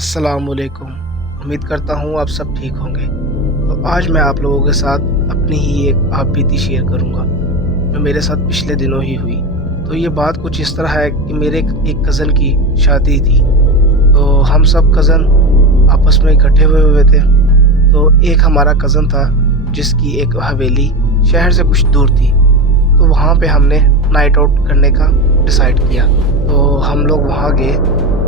अस्सलाम वालेकुम। उम्मीद करता हूँ आप सब ठीक होंगे। तो आज मैं आप लोगों के साथ अपनी ही एक आप बीती शेयर करूँगा, जो मेरे साथ पिछले दिनों ही हुई। तो ये बात कुछ इस तरह है कि मेरे एक कज़न की शादी थी। तो हम सब कज़न आपस में इकट्ठे हुए थे। तो एक हमारा कज़न था जिसकी एक हवेली शहर से कुछ दूर थी। तो वहाँ पे हमने नाइट आउट करने का डिसाइड किया। तो हम लोग वहाँ गए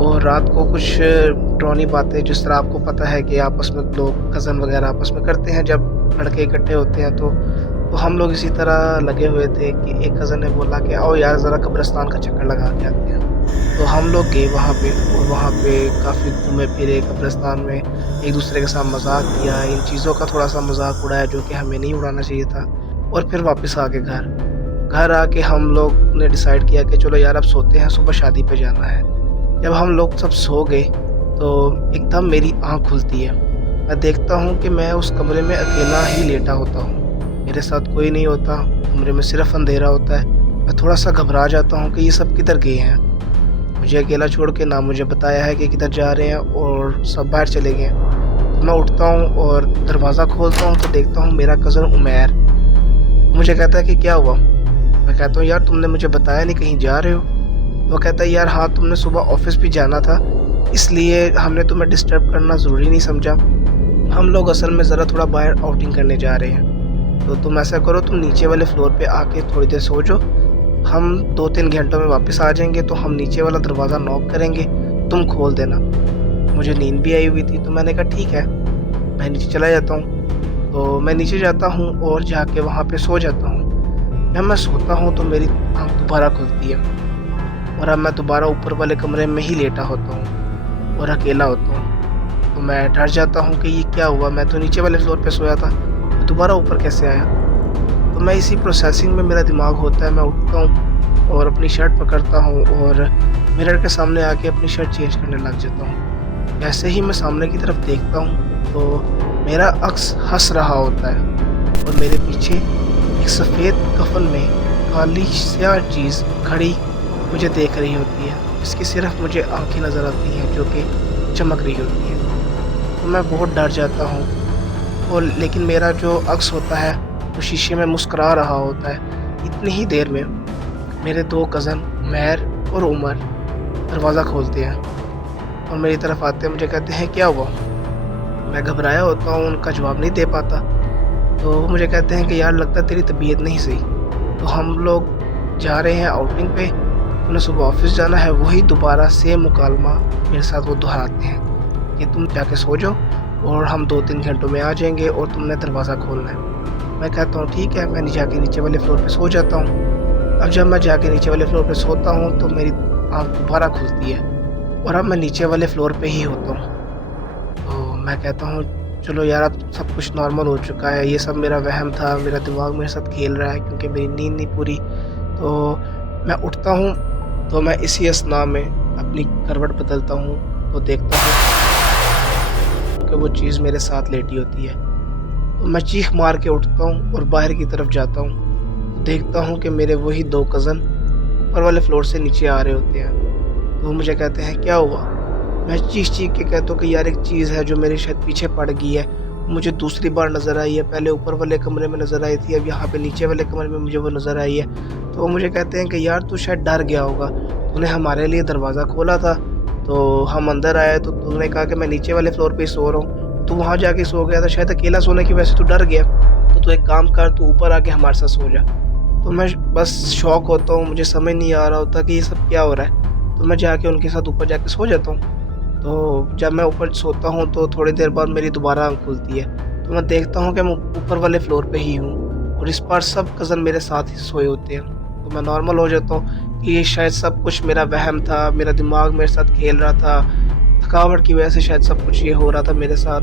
और रात को कुछ डरावनी बातें, जिस तरह आपको पता है कि आपस में लोग कज़न वगैरह आपस में करते हैं जब लड़के इकट्ठे होते हैं। तो हम लोग इसी तरह लगे हुए थे कि एक कज़न ने बोला कि आओ यार ज़रा कब्रिस्तान का चक्कर लगा के आते हैं। तो हम लोग गए वहाँ पे और वहाँ पे काफ़ी घूमे फिरे कब्रिस्तान में, एक दूसरे के साथ मज़ाक किया, इन चीज़ों का थोड़ा-सा मज़ाक उड़ाया जो कि हमें नहीं उड़ाना चाहिए था। और फिर वापस आ गए घर। घर आके हम लोग ने डिसाइड किया कि चलो यार अब सोते हैं, सुबह शादी पे जाना है। जब हम लोग सब सो गए तो एकदम मेरी आँख खुलती है। मैं देखता हूँ कि मैं उस कमरे में अकेला ही लेटा होता हूँ। मेरे साथ कोई नहीं होता, कमरे में सिर्फ़ अंधेरा होता है। मैं थोड़ा-सा घबरा जाता हूँ कि ये सब किधर गए हैं। मुझे अकेला छोड़ के ना मुझे बताया है कि किधर जा रहे हैं और सब बाहर चले गए हैं। तो मैं उठता हूँ और दरवाज़ा खोलता हूँ तो देखता हूँ मेरा कज़न उमैर। मुझे कहता है कि क्या हुआ? मैं कहता हूँ यार तुमने मुझे बताया नहीं, कहीं जा रहे हो? वो कहता है यार हाँ, तुमने सुबह ऑफ़िस भी जाना था, इसलिए हमने तुम्हें डिस्टर्ब करना ज़रूरी नहीं समझा। हम लोग असल में ज़रा थोड़ा बाहर आउटिंग करने जा रहे हैं। तो तुम ऐसा करो, तुम नीचे वाले फ्लोर पे आके थोड़ी देर सो जाओ। हम 2-3 घंटों में वापस आ जाएँगे तो हम नीचे वाला दरवाज़ा नॉक करेंगे, तुम खोल देना। मुझे नींद भी आई हुई थी तो मैंने कहा ठीक है, मैं नीचे चला जाता हूँ। तो मैं नीचे जाता हूँ और जाके वहाँ पे सो जाता हूँ। जब मैं सोता हूँ तो मेरी आँख दोबारा खुलती है और अब मैं दोबारा ऊपर वाले कमरे में ही लेटा होता हूँ और अकेला होता हूँ। तो मैं डर जाता हूँ कि ये क्या हुआ? मैं तो नीचे वाले फ्लोर पे सोया था, मैं दोबारा ऊपर कैसे आया? तो मैं इसी प्रोसेसिंग में मेरा दिमाग होता है। मैं उठता हूँ और अपनी शर्ट पकड़ता हूँ और मिरर के सामने आके अपनी शर्ट चेंज करने लग जाता हूँ। जैसे ही मैं सामने की तरफ देखता हूँ तो मेरा अक्स हँस रहा होता है और मेरे पीछे एक सफ़ेद कफ़न में काली स्याह चीज़ खड़ी मुझे देख रही होती है। इसकी सिर्फ़ मुझे आँखें नज़र आती हैं जो कि चमक रही होती हैं। तो मैं बहुत डर जाता हूँ और लेकिन मेरा जो अक्स होता है वो शीशे में मुस्कुरा रहा होता है। इतनी ही देर में मेरे 2 कज़न उमैर और उमर दरवाज़ा खोलते हैं और मेरी तरफ आते हैं। मुझे कहते हैं क्या हुआ? मैं घबराया होता हूँ, उनका जवाब नहीं दे पाता। तो वो मुझे कहते हैं कि यार लगता है तेरी तबीयत नहीं सही। तो हम लोग जा रहे हैं आउटिंग पे, तूने सुबह ऑफ़िस जाना है। वही दोबारा सेम मुकालमा मेरे साथ वो दोहराते हैं कि तुम जाके सो जाओ और हम 2-3 घंटों में आ जाएँगे और तुमने दरवाज़ा खोलना है। मैं कहता हूँ ठीक है, मैं जाके नीचे वाले फ्लोर पे सो जाता हूँ। अब जब मैं जाके नीचे वाले फ्लोर पे सोता हूँ तो मेरी आँख दोबारा खुलती है और अब मैं नीचे वाले फ्लोर पे ही होता हूँ। तो मैं कहता हूँ चलो यार अब सब कुछ नॉर्मल हो चुका है, ये सब मेरा वहम था, मेरा दिमाग मेरे साथ खेल रहा है क्योंकि मेरी नींद नहीं पूरी। तो मैं उठता हूँ तो मैं इसी असना में अपनी करवट बदलता हूँ तो देखता हूँ कि वो चीज़ मेरे साथ लेटी होती है। तो मैं चीख मार के उठता हूँ और बाहर की तरफ जाता हूँ। तो देखता हूँ कि मेरे वही 2 कज़न ऊपर वाले फ्लोर से नीचे आ रहे होते हैं। तो वो मुझे कहते हैं क्या हुआ? मैं चीख-चीख के कहता हूँ कि यार एक चीज़ है जो मेरे शायद पीछे पड़ गई है। मुझे दूसरी बार नज़र आई है, पहले ऊपर वाले कमरे में नज़र आई थी, अब यहाँ पे नीचे वाले कमरे में मुझे वो नज़र आई है। तो वो मुझे कहते हैं कि यार तू शायद डर गया होगा, तूने हमारे लिए दरवाज़ा खोला था, तो हम अंदर आए तो तूने कहा कि मैं नीचे वाले फ्लोर पे ही सो रहा हूँ। तू वहाँ जाके सो गया था, शायद अकेला सोने की वजह से तू डर गया। तो तू एक काम कर, तू ऊपर आके हमारे साथ सो जा। तो मैं बस शॉक होता हूँ, मुझे समझ नहीं आ रहा होता कि ये सब क्या हो रहा है। तो मैं जाके उनके साथ ऊपर जाके सो जाता हूँ। तो जब मैं ऊपर सोता हूँ तो थोड़ी देर बाद मेरी दोबारा आँख खुलती है। तो मैं देखता हूँ कि मैं ऊपर वाले फ्लोर पे ही हूँ और इस बार सब कज़न मेरे साथ ही सोए होते हैं। तो मैं नॉर्मल हो जाता हूँ कि ये शायद सब कुछ मेरा वहम था, मेरा दिमाग मेरे साथ खेल रहा था, थकावट की वजह से शायद सब कुछ ये हो रहा था मेरे साथ।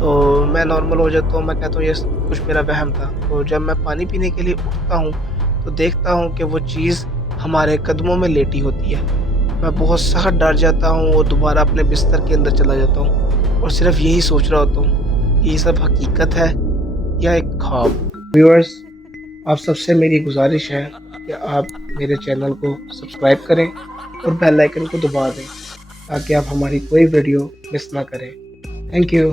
तो मैं नॉर्मल हो जाता हूँ, मैं कहता हूँ ये सब कुछ मेरा वहम था। तो जब मैं पानी पीने के लिए उठता हूँ तो देखता हूँ कि वो चीज़ हमारे कदमों में लेटी होती है। मैं बहुत सख्त डर जाता हूँ और दोबारा अपने बिस्तर के अंदर चला जाता हूँ और सिर्फ़ यही सोच रहा होता हूँ, ये सब हकीकत है या एक ख्वाब। व्यूअर्स, आप सबसे मेरी गुज़ारिश है कि आप मेरे चैनल को सब्सक्राइब करें और बेल आइकन को दबा दें تاکہ آپ ہماری کوئی ویڈیو مس نہ کریں۔ Thank you.